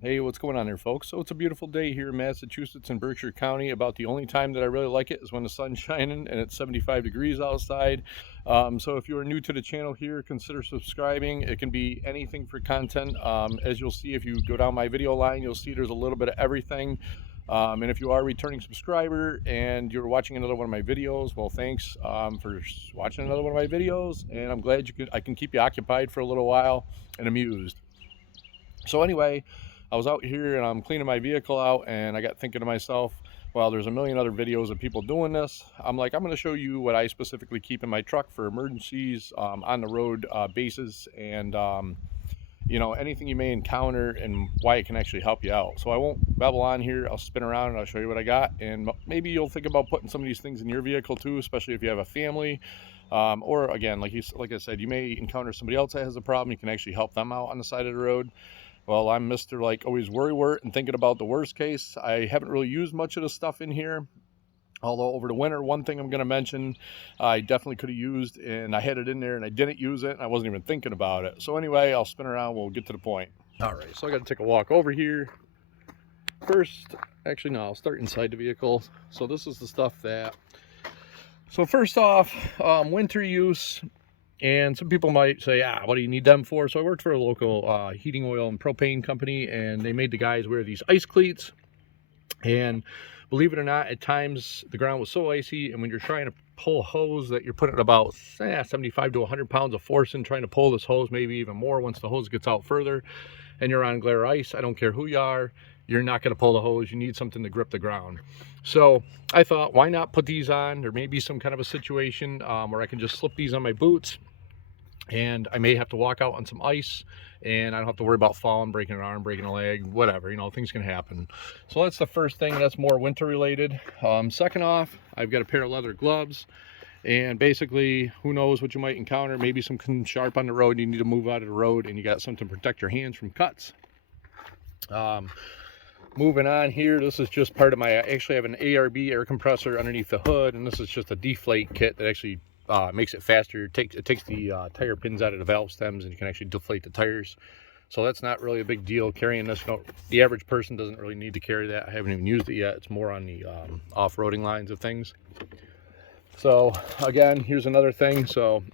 Hey, what's going on there, folks? So it's a beautiful day here in Massachusetts and Berkshire County. About the only time that I really like it is when the sun's shining and it's 75 degrees outside. So if you are new to the channel here, consider subscribing. It can be anything for content. As you'll see, if you go down my video line, you'll see there's a little bit of everything. And if you are a returning subscriber and you're watching another one of my videos, well, thanks for watching another one of my videos. And I'm glad I can keep you occupied for a little while and amused. So anyway, I was out here and I'm cleaning my vehicle out and I got thinking to myself, well, there's a million other videos of people doing this. I'm like, I'm going to show you what I specifically keep in my truck for emergencies, on the road basis, and anything you may encounter and why it can actually help you out. So I won't babble on here. I'll spin around and I'll show you what I got, and maybe you'll think about putting some of these things in your vehicle too, especially if you have a family. Or again, like I said, you may encounter somebody else that has a problem. You can actually help them out on the side of the road. Well, I'm Mr. like always worry wart and thinking about the worst case. I haven't really used much of the stuff in here. Although over the winter, one thing I'm going to mention, I definitely could have used, and I had it in there and I didn't use it and I wasn't even thinking about it. So anyway, I'll spin around. We'll get to the point. All right, so I got to take a walk over here. First, actually, no, I'll start inside the vehicle. So this is the stuff that, so first off, winter use. And some people might say, what do you need them for? So I worked for a local heating oil and propane company, and they made the guys wear these ice cleats. And believe it or not, at times the ground was so icy, and when you're trying to pull a hose that you're putting about 75 to 100 pounds of force in trying to pull this hose, maybe even more once the hose gets out further, and you're on glare ice, I don't care who you are, you're not going to pull the hose. You need something to grip the ground. So I thought, why not put these on? There may be some kind of a situation where I can just slip these on my boots, and I may have to walk out on some ice, and I don't have to worry about falling, breaking an arm, breaking a leg, whatever, things can happen. So that's the first thing. That's more winter related. Second off, I've got a pair of leather gloves, and basically, who knows what you might encounter. Maybe something sharp on the road, you need to move out of the road, and you got something to protect your hands from cuts. Moving on here, this is just part of my, I actually have an ARB air compressor underneath the hood, and this is just a deflate kit that actually makes it faster. It takes the tire pins out of the valve stems, and you can actually deflate the tires. So that's not really a big deal carrying this. The average person doesn't really need to carry that. I haven't even used it yet. It's more on the off-roading lines of things. So again, here's another thing. So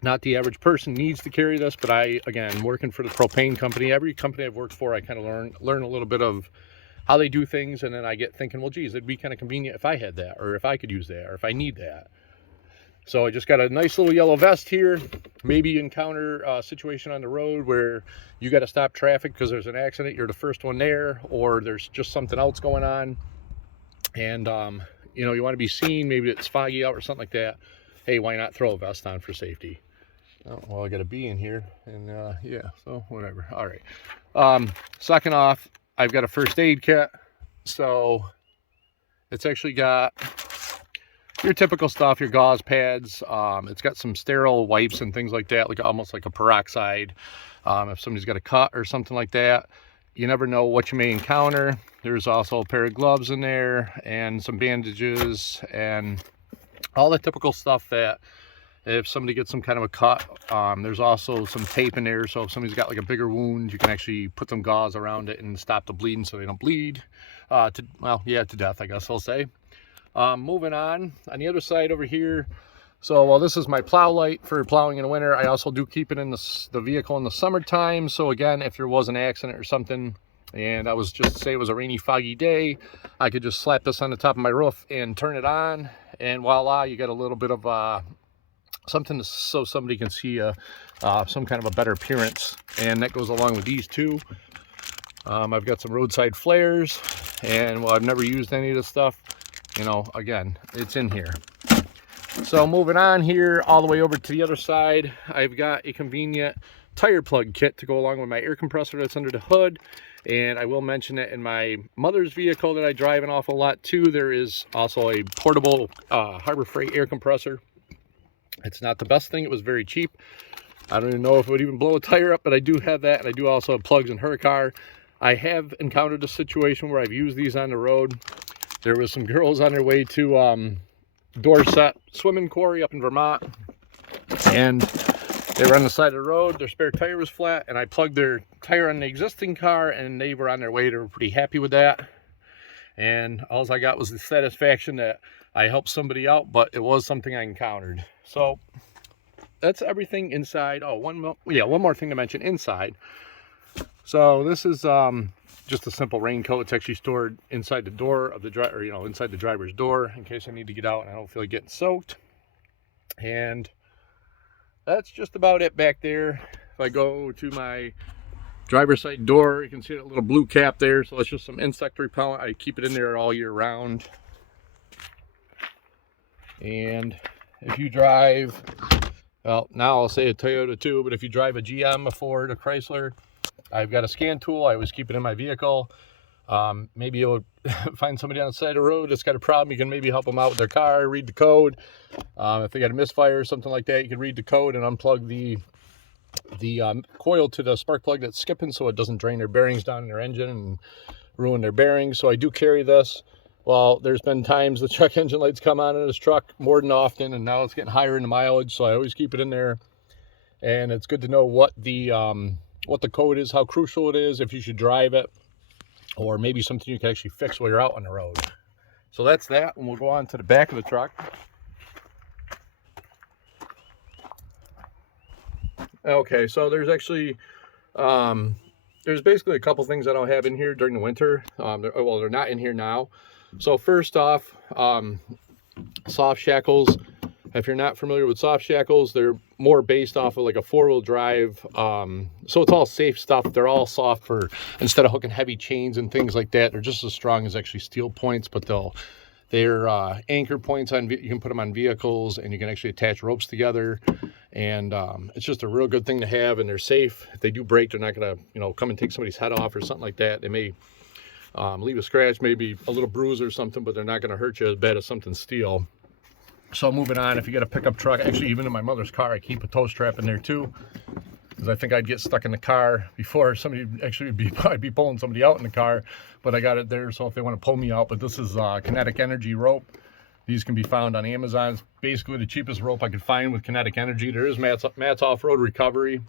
not the average person needs to carry this, but again, working for the propane company, every company I've worked for, I kind of learn a little bit of how they do things, and then I get thinking, well, geez, it'd be kind of convenient if I had that, or if I could use that, or if I need that. So I just got a nice little yellow vest here. Maybe you encounter a situation on the road where you got to stop traffic because there's an accident, you're the first one there, or there's just something else going on, and you want to be seen, maybe it's foggy out or something like that. Hey, why not throw a vest on for safety? Oh, well, I got a bee in here, and yeah, so whatever. All right. Second off, I've got a first aid kit. So it's actually got your typical stuff, your gauze pads. It's got some sterile wipes and things like that, like almost like a peroxide. If somebody's got a cut or something like that, you never know what you may encounter. There's also a pair of gloves in there and some bandages and all the typical stuff that if somebody gets some kind of a cut. There's also some tape in there, so if somebody's got like a bigger wound, you can actually put some gauze around it and stop the bleeding so they don't bleed to death, I guess I'll say. Moving on the other side over here, so this is my plow light for plowing in the winter. I also do keep it in the vehicle in the summertime, so again, if there was an accident or something and I was just say it was a rainy, foggy day, I could just slap this on the top of my roof and turn it on, and voila, you get a little bit of something so somebody can see some kind of a better appearance, and that goes along with these two. I've got some roadside flares, and I've never used any of this stuff. Again, it's in here. So moving on here, all the way over to the other side, I've got a convenient tire plug kit to go along with my air compressor that's under the hood. And I will mention that in my mother's vehicle that I drive an awful lot too, there is also a portable Harbor Freight air compressor. It's not the best thing. It was very cheap. I don't even know if it would even blow a tire up, but I do have that, and I do also have plugs in her car. I have encountered a situation where I've used these on the road. There was some girls on their way to Dorset Swimming Quarry up in Vermont, and They were on the side of the road, their spare tire was flat, and I plugged their tire on the existing car, and they were on their way. They were pretty happy with that. And all I got was the satisfaction that I helped somebody out, but it was something I encountered. So that's everything inside. Oh, one more thing to mention inside. So this is just a simple raincoat. It's actually stored inside the door of the driver, inside the driver's door in case I need to get out and I don't feel like getting soaked. And that's just about it back there. If I go to my driver's side door, you can see that little blue cap there. So that's just some insect repellent. I keep it in there all year round. And if you drive, well, now I'll say a Toyota too, but if you drive a GM, a Ford, a Chrysler, I've got a scan tool. I always keep it in my vehicle. Maybe you'll find somebody on the side of the road that's got a problem. You can maybe help them out with their car, read the code. If they got a misfire or something like that, you can read the code and unplug the coil to the spark plug that's skipping so it doesn't drain their bearings down in their engine and ruin their bearings. So I do carry this. Well, there's been times the check engine lights come on in this truck more than often, and now it's getting higher in the mileage, so I always keep it in there. And it's good to know what the code is, how crucial it is, if you should drive it, or maybe something you can actually fix while you're out on the road. So that's that, and we'll go on to the back of the truck. Okay, so there's actually, there's basically a couple things I don't have in here during the winter. They're not in here now. So first off, soft shackles. If you're not familiar with soft shackles, they're more based off of like a four-wheel drive. So it's all safe stuff. They're all soft for, instead of hooking heavy chains and things like that, they're just as strong as actually steel points, but they're anchor points on, you can put them on vehicles and you can actually attach ropes together. And it's just a real good thing to have, and they're safe. If they do break, they're not gonna, come and take somebody's head off or something like that. They may leave a scratch, maybe a little bruise or something, but they're not gonna hurt you as bad as something steel. So moving on, if you got a pickup truck, actually even in my mother's car, I keep a tow strap in there too, because I think I'd get stuck in the car before somebody actually I'd be pulling somebody out in the car, but I got it there so if they want to pull me out. But this is Kinetic Energy rope. These can be found on Amazon. It's basically the cheapest rope I could find with Kinetic Energy. There is Matt's Off-Road Recovery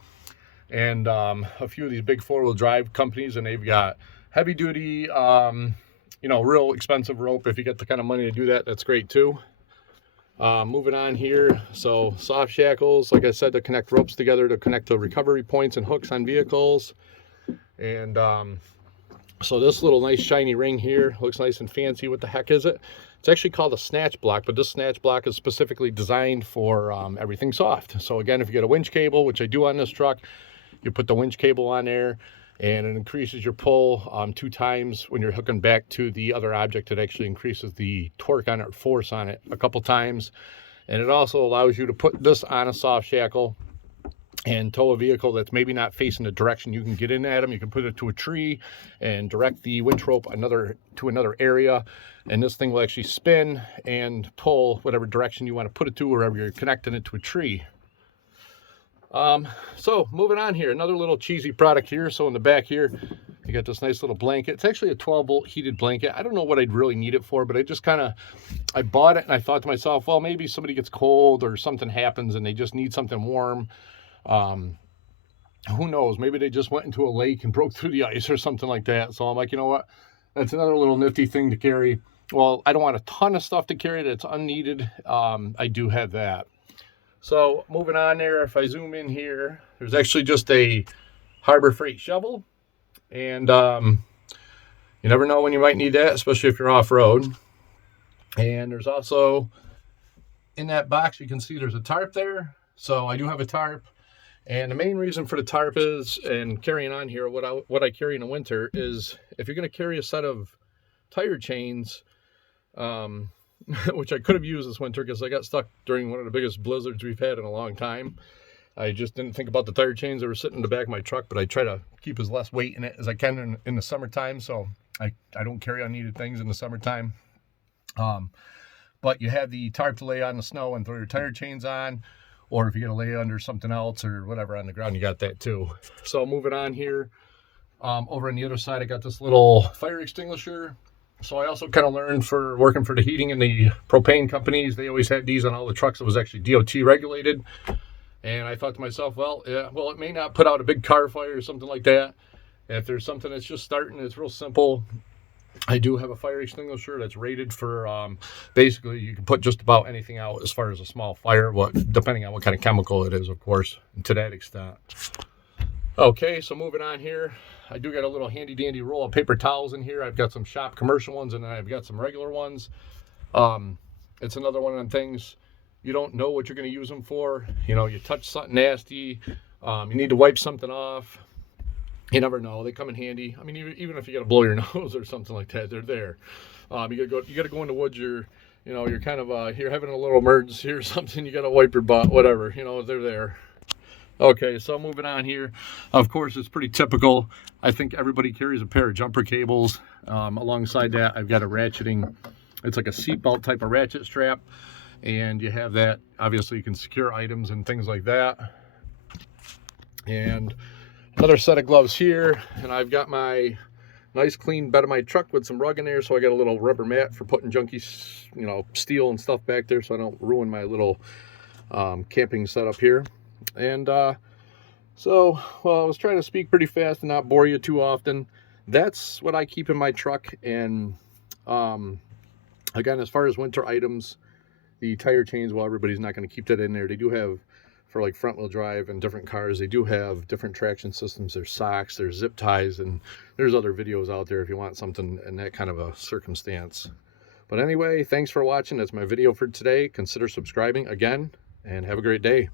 and a few of these big four-wheel drive companies, and they've got heavy duty, real expensive rope. If you get the kind of money to do that, that's great too. Moving on here, so soft shackles, like I said, to connect ropes together, to connect the recovery points and hooks on vehicles. And so this little nice shiny ring here looks nice and fancy. What the heck is it? It's actually called a snatch block, but this snatch block is specifically designed for everything soft. So again, if you get a winch cable, which I do on this truck, you put the winch cable on there, and it increases your pull 2 times. When you're hooking back to the other object, it actually increases the torque on it, force on it a couple times. And it also allows you to put this on a soft shackle and tow a vehicle that's maybe not facing the direction you can get in at them. You can put it to a tree and direct the winch rope to another area, and this thing will actually spin and pull whatever direction you want to put it to, wherever you're connecting it to a tree. So moving on here, another little cheesy product here. So in the back here, you got this nice little blanket. It's actually a 12-volt heated blanket. I don't know what I'd really need it for, but I bought it and I thought to myself, well, maybe somebody gets cold or something happens and they just need something warm. Who knows? Maybe they just went into a lake and broke through the ice or something like that. So I'm like, you know what? That's another little nifty thing to carry. Well, I don't want a ton of stuff to carry that's unneeded. I do have that. So moving on there, if I zoom in here, there's actually just a Harbor Freight shovel. And you never know when you might need that, especially if you're off-road. And there's also, in that box, you can see there's a tarp there. So I do have a tarp. And the main reason for the tarp is, and carrying on here, what I carry in the winter is, if you're going to carry a set of tire chains, which I could have used this winter because I got stuck during one of the biggest blizzards we've had in a long time. I just didn't think about the tire chains that were sitting in the back of my truck, but I try to keep as less weight in it as I can in the summertime, so I don't carry unneeded things in the summertime. But you have the tarp to lay on the snow and throw your tire chains on, or if you're going to lay under something else or whatever on the ground, you got that too. So moving on here, over on the other side, I got this little fire extinguisher. So I also kind of learned for working for the heating and the propane companies, they always had these on all the trucks that was actually DOT regulated. And I thought to myself, well, yeah, well, it may not put out a big car fire or something like that. If there's something that's just starting, it's real simple. I do have a fire extinguisher that's rated for basically you can put just about anything out as far as a small fire, depending on what kind of chemical it is, of course, to that extent. Okay, so moving on here, I do got a little handy dandy roll of paper towels in here. I've got some shop commercial ones and then I've got some regular ones. It's another one of them things you don't know what you're going to use them for. You know, you touch something nasty, you need to wipe something off. You never know. They come in handy. I mean, even if you got to blow your nose or something like that, they're there. You got to go in the woods. You're kind of you're having a little emergency or something. You got to wipe your butt, whatever. You know, they're there. Okay, so moving on here. Of course, it's pretty typical. I think everybody carries a pair of jumper cables. Alongside that, I've got a ratcheting. It's like a seatbelt type of ratchet strap, and you have that. Obviously, you can secure items and things like that. And another set of gloves here, and I've got my nice clean bed of my truck with some rug in there, so I got a little rubber mat for putting junky, steel and stuff back there so I don't ruin my little camping setup here. And well, I was trying to speak pretty fast and not bore you too often. That's what I keep in my truck. And again, as far as winter items, the tire chains, well, everybody's not going to keep that in there. They do have, for like front wheel drive and different cars, they do have different traction systems. There's socks, there's zip ties, and there's other videos out there if you want something in that kind of a circumstance. But anyway, thanks for watching. That's my video for today. Consider subscribing again, and have a great day.